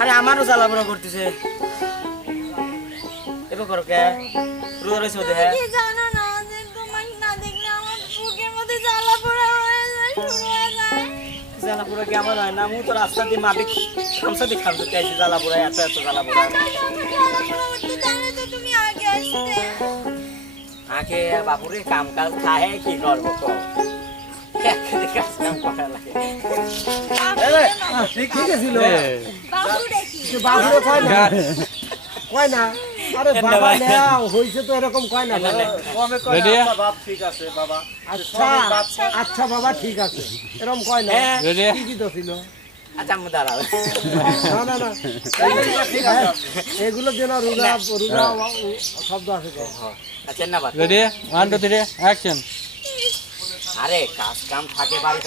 আরে আমারও জ্বালাপোড়া করতেছে এবার করো কে রোদ রয়েছে ওদের হ্যাঁ জানো না যে তোমার না দেখলে আমার বুকের মধ্যে জ্বালাপোড়া হয়ে যায় শুরু হয়ে যায় জ্বালাপোড়া কি আমার হয় না আমি তো রাস্তা দিয়ে মাফিক খামসা দিয়ে খামতে চাইছি জ্বালাপোড়া এত এত জ্বালাপোড়া তুমি আগে আসতে আগে বাপুরে কাম কাজ খায় কি করবো তো কয় না আরে বাবা নাও হইছে তো এরকম কয় না আচ্ছা আচ্ছা বাবা ঠিক আছে এরকম কয় না কি তো ছিল আচ্ছা আমি দাঁড়াও না না না এগুলো যেন রুগা রুগা শব্দ আছে আচ্ছা না রেডি 1 2 3 অ্যাকশন আরে কাজ কাম থাকে বাড়ি